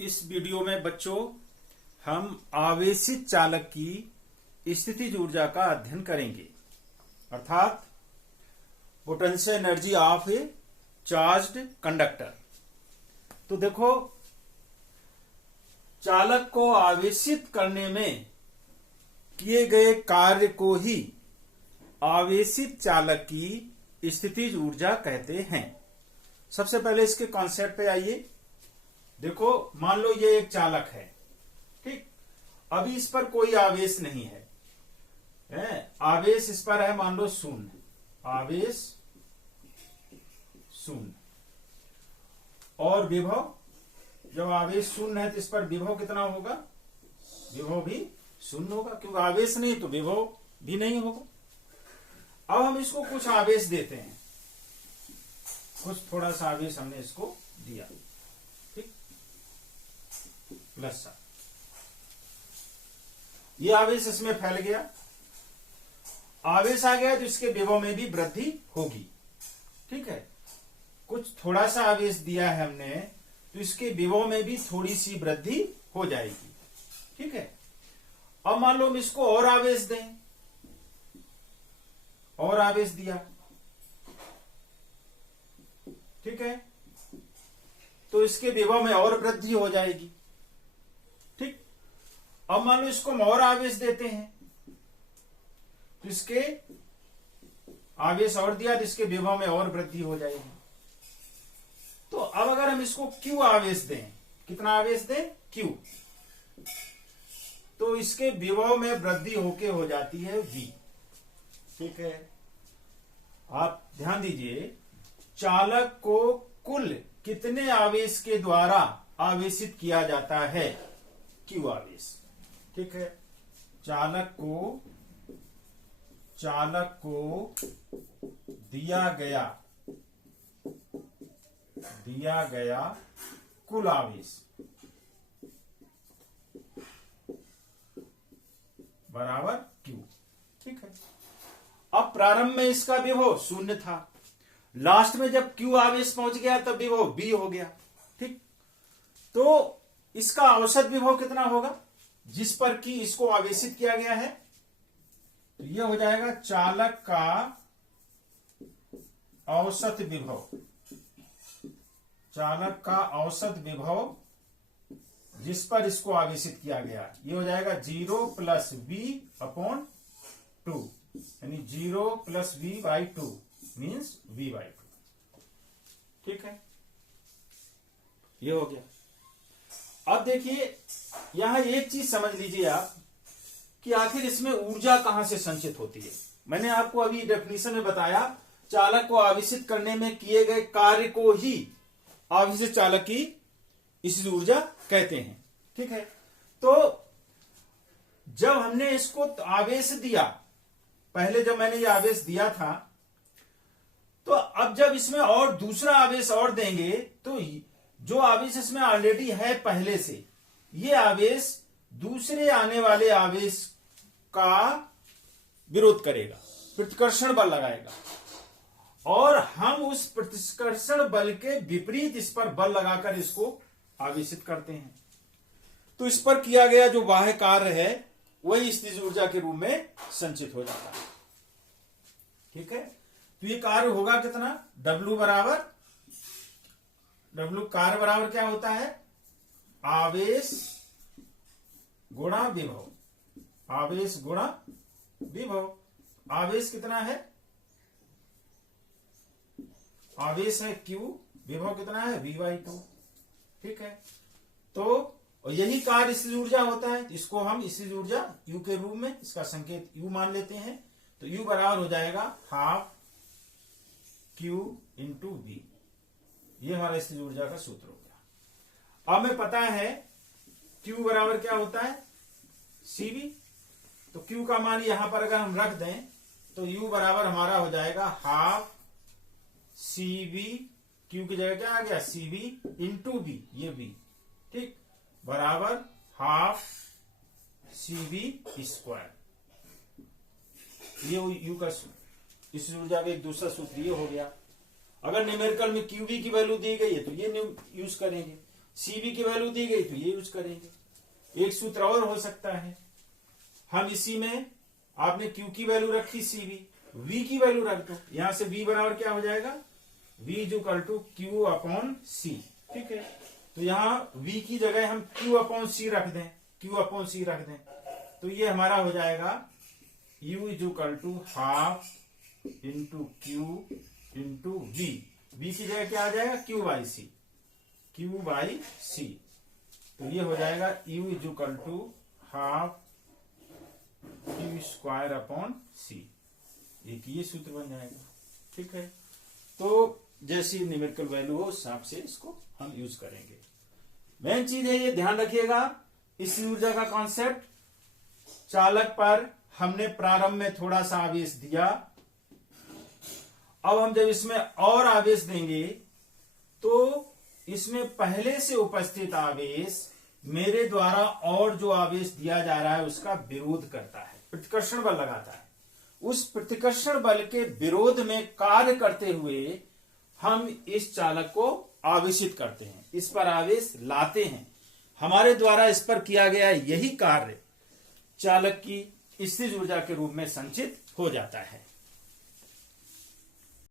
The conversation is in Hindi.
इस वीडियो में बच्चों हम आवेशित चालक की स्थितिज ऊर्जा का अध्ययन करेंगे, अर्थात potential energy of A charged conductor. तो देखो, चालक को आवेशित करने में किए गए कार्य को ही आवेशित चालक की स्थितिज ऊर्जा कहते हैं। सबसे पहले इसके कॉन्सेप्ट पे आइए। देखो, मान लो ये एक चालक है, ठीक। अभी इस पर कोई आवेश नहीं है, आवेश इस पर है मान लो शून्य, आवेश शून्य। और विभव, जब आवेश शून्य है तो इस पर विभव कितना होगा? विभव भी शून्य होगा, क्योंकि आवेश नहीं तो विभव भी नहीं होगा। अब हम इसको कुछ आवेश देते हैं, कुछ थोड़ा सा आवेश हमने इसको दिया, ठीक, प्लस सा। ये आवेश इसमें फैल गया, आवेश आ गया तो इसके विभव में भी वृद्धि होगी, ठीक है। कुछ थोड़ा सा आवेश दिया है हमने तो इसके विभव में भी थोड़ी सी वृद्धि हो जाएगी, ठीक है। अब मान लो हम इसको और आवेश दें, और आवेश दिया, ठीक है, तो इसके विभव में और वृद्धि हो जाएगी, ठीक। अब मान लो इसको हम और आवेश देते हैं तो इसके आवेश और दिया तो इसके विभव में और वृद्धि हो जाएगी। तो अब अगर हम इसको Q आवेश दें, कितना आवेश दें? Q, तो इसके विभव में वृद्धि होके हो जाती है V, ठीक है। आप ध्यान दीजिए, चालक को कुल कितने आवेश के द्वारा आवेशित किया जाता है? Q आवेश, ठीक है। चालक को दिया गया कुल आवेश बराबर Q, ठीक है। अब प्रारंभ में इसका विभव शून्य था, लास्ट में जब Q आवेश पहुंच गया तब विभव V हो गया, ठीक। तो इसका औसत विभव कितना होगा जिस पर कि इसको आवेशित किया गया है? तो यह हो जाएगा चालक का औसत विभव, चालक का औसत विभव जिस पर इसको आवेशित किया गया, ये हो जाएगा 0 प्लस V/2, यानी 0 प्लस V/2 मीन्स V/2, ठीक है। ये हो गया। अब देखिए, यहां एक चीज समझ लीजिए आप कि आखिर इसमें ऊर्जा कहां से संचित होती है। मैंने आपको अभी डेफिनेशन में बताया, चालक को आवेशित करने में किए गए कार्य को ही आवेशित चालक की इसी ऊर्जा कहते हैं, ठीक है। तो जब हमने इसको आवेश दिया, पहले जब मैंने ये आवेश दिया था, तो अब जब इसमें और दूसरा आवेश और देंगे तो जो आवेश इसमें ऑलरेडी है पहले से, ये आवेश दूसरे आने वाले आवेश का विरोध करेगा, प्रतिकर्षण बल लगाएगा, और हम उस प्रतिकर्षण बल के विपरीत इस पर बल लगाकर इसको आवेशित करते हैं। तो इस पर किया गया जो बाह्य कार्य है वही स्थितिज ऊर्जा के रूप में संचित हो जाता है, ठीक है। तो ये कार्य होगा कितना? W कार्य बराबर क्या होता है? आवेश गुणा विभव, आवेश गुणा विभव। आवेश कितना है? आवेश है Q, विभव कितना है? V/2, ठीक है। तो यही कार्य स्थितिज ऊर्जा होता है, इसको हम स्थितिज ऊर्जा U के रूप में इसका संकेत U मान लेते हैं। तो U बराबर हो जाएगा हाफ Q इंटू V। ये हमारा स्थितिज ऊर्जा का सूत्र हो गया। अब हमें पता है Q बराबर क्या होता है? CV। तो Q का मान यहां पर अगर हम रख दें तो U बराबर हमारा हो जाएगा हाफ CV, Q की जगह क्या आ गया? CV इंटू V, ये V, ठीक, बराबर हाफ CV स्क्वायर। ये U का इस ऊर्जा का एक दूसरा सूत्र ये हो गया। अगर न्यूमेरिकल में QV की वैल्यू दी गई है तो ये यूज करेंगे। सीवी की वैल्यू दी गई तो ये यूज करेंगे। एक सूत्र और हो सकता है, हम इसी में आपने क्यू की वैल्यू रखी सीवी, वी की वैल्यू रख दो, यहां से वी बराबर क्या हो जाएगा, v is equal to Q upon C. ठीक है, तो यहां v की जगह हम q अपॉन सी रख दें, q अपॉन सी रख दें, तो ये हमारा हो जाएगा u is equal to half into Q into V. V की जगह क्या आ जाएगा, q by C, q by C. तो ये हो जाएगा u is equal to half Q square upon C. एक ये सूत्र बन जाएगा। ठीक है, तो जैसी न्यूमेरिकल वैल्यू हो उस हिसाब से इसको हम यूज करेंगे। मेन चीज है ये ध्यान रखिएगा, इस ऊर्जा का कॉन्सेप्ट, चालक पर हमने प्रारंभ में थोड़ा सा आवेश दिया, अब हम जब इसमें और आवेश देंगे तो इसमें पहले से उपस्थित आवेश मेरे द्वारा और जो आवेश दिया जा रहा है उसका विरोध करता है, प्रतिकर्षण बल लगाता है। उस प्रतिकर्षण बल के विरोध में कार्य करते हुए हम इस चालक को आवेशित करते हैं, इस पर आवेश लाते हैं। हमारे द्वारा इस पर किया गया यही कार्य चालक की स्थिर ऊर्जा के रूप में संचित हो जाता है।